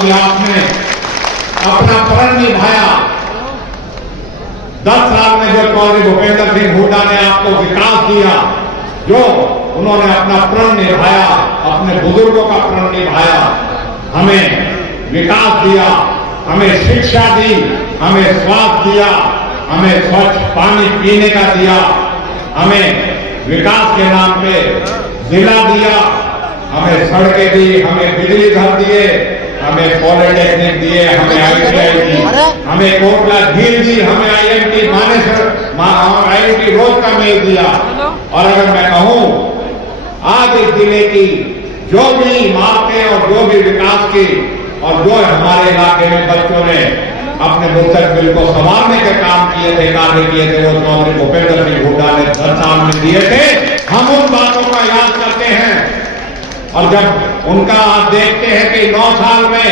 कि आपने अपना प्रण निभाया। 10 साल में जो चौधरी भूपेंद्र सिंह हुड्डा ने आपको विकास दिया, जो उन्होंने अपना प्रण निभाया, अपने बुजुर्गों का प्रण निभाया, हमें विकास दिया, हमें शिक्षा दी, हमें स्वास्थ्य दिया, हमें स्वच्छ पानी पीने का दिया, हमें विकास के नाम पे जिला दिया, हमें सड़कें दी, हमें बिजली घर दिए, हमें पॉलिटेक्निक दिए, हमें ITI दी, हमें कोटला झील दी, हमें IMT मानेसर IMT रोज का मेल दिया। और अगर मैं कहूं आज इस जिले की जो भी इमारतें और जो भी विकास की और जो हमारे इलाके में बच्चों ने अपने मुस्तकबिल को संवारने के काम किए थे, कार्य किए थे, वो चौधरी भूपेंद्र सिंह हुड्डा ने 10 साल में दिए थे। हम उन बातों का याद करते हैं और जब उनका आप देखते हैं कि 9 साल में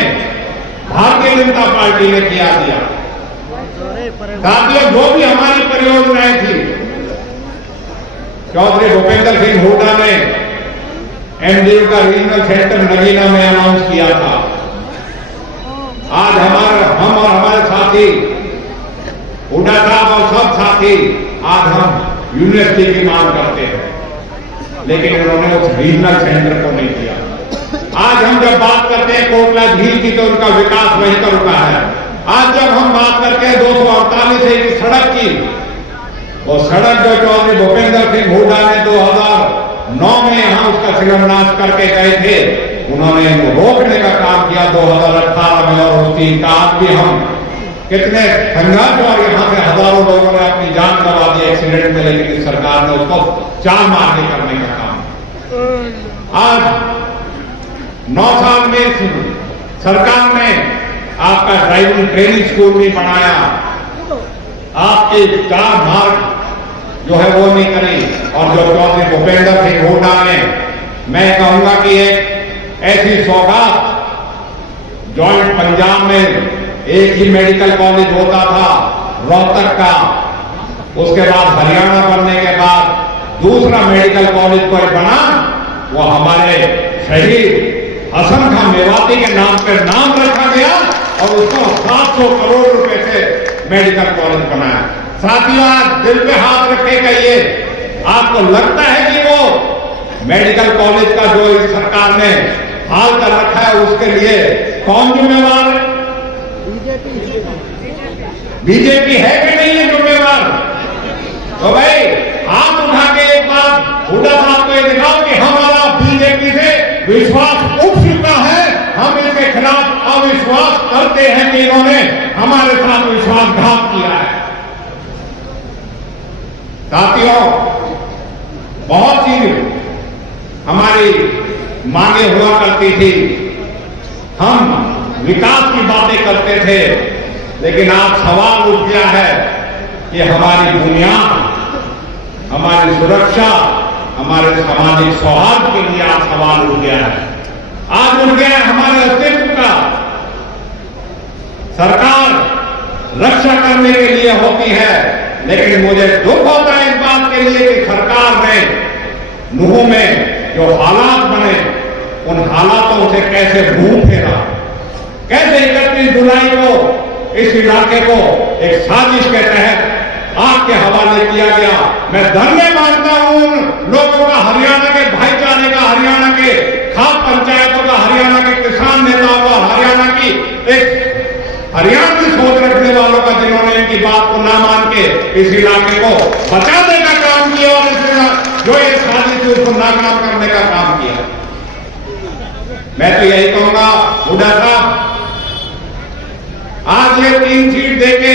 भारतीय जनता पार्टी ने किया दिया। साथियों, जो भी हमारी परियोजनाएं थी, चौधरी भूपेंद्र सिंह हुड्डा ने MDU का रीजनल सेंटर नगीना में अनाउंस किया था। आज हम और हमारे साथी हुड्डा साहब और सब साथी आज हम यूनिवर्सिटी की मांग करते हैं, लेकिन उन्होंने उस रीजनल सेंटर को नहीं किया। आज हम जब बात करते हैं कोटला झील की, तो उनका विकास वहीं पर रुका है। आज जब हम बात करते हैं 248 की सड़क की, वो सड़क जो चौधरी भूपेंद्र सिंह हुड्डा ने 2009 में यहां उसका शिलान्यास करके गए थे, उन्होंने रोकने का काम किया 2018 में, और उसकी आज भी हम कितने संघर्ष और यहां से हजारों लोगों ने अपनी जान गंवा दी एक्सीडेंट में, लेकिन इस सरकार ने उसको चाल मार के करने का काम। आज 9 साल में सरकार ने आपका ड्राइविंग ट्रेनिंग स्कूल नहीं बनाया, आपके 4 मार्ग जो है वो नहीं करी, और जो चौधरी भूपेंद्र सिंह हुड्डा ने, मैं कहूंगा कि एक ऐसी सौगात, जॉइंट पंजाब में एक ही मेडिकल कॉलेज होता था रोहतक का, उसके बाद हरियाणा बनने के बाद दूसरा मेडिकल कॉलेज कोई बना, वो हमारे शहीद हसन खां मेवाती के नाम पर नाम रखा गया और उसको 700 करोड़ रुपए से मेडिकल कॉलेज बनाया। साथियों, आज दिल पे हाथ रखे कहिए, आपको लगता है कि वो मेडिकल कॉलेज का जो इस सरकार ने हाल कर रखा है, उसके लिए कौन जिम्मेवार है? बीजेपी है कि नहीं है जिम्मेवार? तो भाई हाथ उठा के एक बार हुड्डा साहब को ये दिखाओ कि हमारा बीजेपी से विश्वास उठ चुका है, हम इसके खिलाफ अविश्वास करते हैं कि इन्होंने हमारे साथ विश्वासघात किया है। साथियों, बहुत सी हमारी मांगे हुआ करती थी, हम विकास की बातें करते थे, लेकिन आज सवाल उठ गया है कि हमारी बुनियाद, हमारी सुरक्षा, हमारे सामाजिक सौहार्द के लिए आज सवाल उठ गया है। आज उठ गया है हमारे अस्तित्व का। सरकार रक्षा करने के लिए होती है, लेकिन मुझे दुख होता है इस बात के लिए कि सरकार ने नूह में जो हालात बने, उन हालातों से कैसे मुंह फेरा, कैसे 31 जुलाई को इस इलाके को एक साजिश के तहत आग के हवाले किया गया। मैं धन्यवाद मानता हूं उन लोगों का, हरियाणा के भाईचारे का, हरियाणा के खास पंचायतों का, हरियाणा के किसान नेताओं का, हरियाणा की एक हरियाणवी सोच रखने वालों का, जिन्होंने इनकी बात को ना मान के इस इलाके को बचाने का काम किया और जो ये साजिश थी उसको नाकाम करने का काम किया। मैं तो यही कहूंगा, हुड्डा साहब, आज ये 3 सीट देके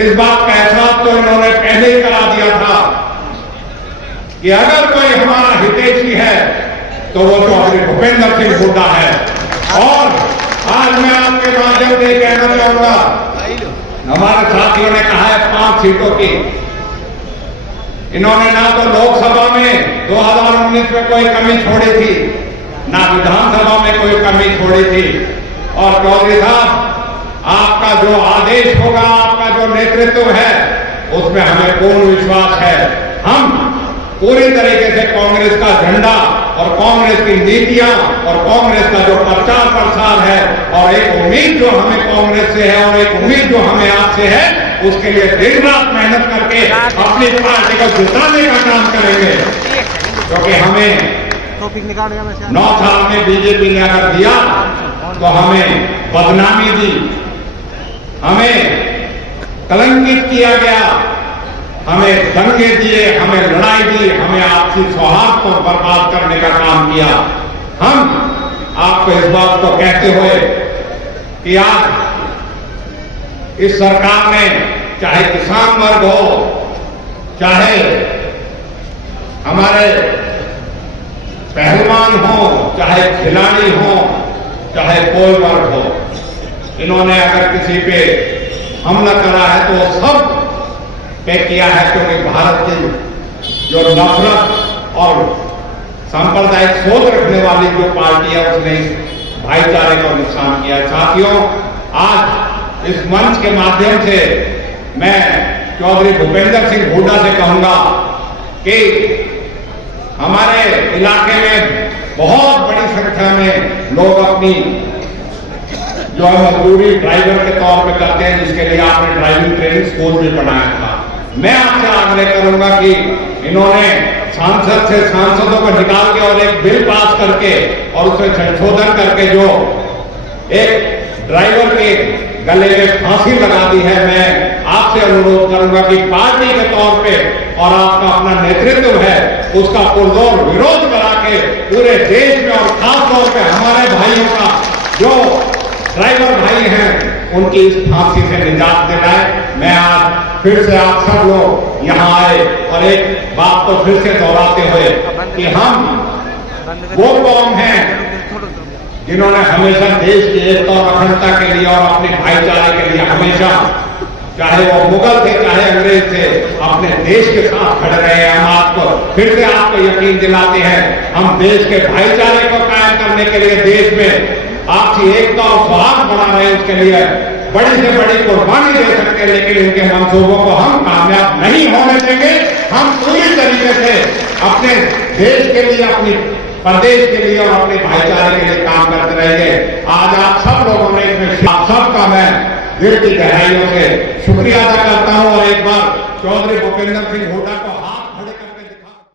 इस बात का एहसास तो इन्होंने पहले ही करा दिया था कि अगर कोई हमारा हितैषी है तो वो चौधरी भूपेंद्र सिंह हुड्डा है। और आज मैं आपके माध्यम से कहना चाहूंगा, हमारे साथियों ने कहा है 5 सीटों की, इन्होंने ना तो लोकसभा में 2019 में कोई कमी छोड़ी थी, ना विधानसभा में कोई कमी छोड़ी थी। और चौधरी साहब, आपका जो आदेश होगा, आपका जो नेतृत्व है, उसमें हमें पूर्ण विश्वास है। हम पूरी तरीके से कांग्रेस का झंडा और कांग्रेस की नीतियां और कांग्रेस का जो प्रचार प्रसार है और एक उम्मीद जो हमें कांग्रेस से है और एक उम्मीद जो हमें आपसे है, उसके लिए दिन रात मेहनत करके अपनी पार्टी को जिताने का काम करेंगे। क्योंकि हमें 9 साल में बीजेपी ने अगर दिया तो हमें बदनामी दी, हमें कलंकित किया गया, हमें दंगे दिए, हमें लड़ाई दी, हमें आपसी सौहार्द को बर्बाद करने का काम किया। हम आपको इस बात को कहते हुए कि आज इस सरकार ने चाहे किसान वर्ग हो, चाहे हमारे पहलवान हो, चाहे खिलाड़ी हो, चाहे कोई वर्ग हो, इन्होंने अगर किसी पे हमला करा है तो सब पे किया है, क्योंकि भारत की जो नफरत और सांप्रदायिक सोच रखने वाली जो पार्टी है उसने इस भाईचारे को नुकसान किया। साथियों, आज इस मंच के माध्यम से मैं चौधरी भूपेंद्र सिंह हुड्डा से कहूंगा कि हमारे इलाके में बहुत बड़ी संख्या में लोग अपनी जो है मजदूरी ड्राइवर के तौर पे करते हैं, जिसके लिए आपने ड्राइविंग ट्रेनिंग स्कूल भी बनाया था। मैं आपसे आग्रह करूंगा कि इन्होंने सांसद से सांसदों को निकाल के और एक बिल पास करके और उसमें संशोधन करके जो एक ड्राइवर के गले में फांसी लगा दी है, मैं आपसे अनुरोध करूंगा कि पार्टी के तौर पे और आपका अपना नेतृत्व है उसका पुरजोर विरोध करा के पूरे देश में और खासतौर पे हमारे भाइयों का जो ड्राइवर भाई हैं उनकी इस फांसी से निजात दिलाए। मैं आज फिर से आप सब लोग यहाँ आए और एक बात तो फिर से दोहराते हुए कि हम वो कौम हैं जिन्होंने हमेशा देश की एकता और अखंडता के लिए और अपने भाईचारे के लिए हमेशा, चाहे वो मुगल थे चाहे अंग्रेज थे, अपने देश के साथ खड़े रहे हैं। हम आपको फिर से आपको यकीन दिलाते हैं, हम देश के भाईचारे को कायम करने के लिए देश में आपसी एकता और सौहार्द बना रहे हैं, उसके लिए बड़ी से बड़ी कुर्बानी दे सकते हैं, लेकिन इनके मंसूबों को हम कामयाब नहीं होने देंगे। हम पूरी तरीके से अपने देश के लिए, अपनी प्रदेश के लिए और अपने भाईचारे के लिए काम करते रहेंगे। आज आप सब लोगों ने इसमें, आप सबका मैं दिल की गहराइयों से शुक्रिया अदा करता हूं और एक बार चौधरी भूपेंद्र सिंह हुड्डा को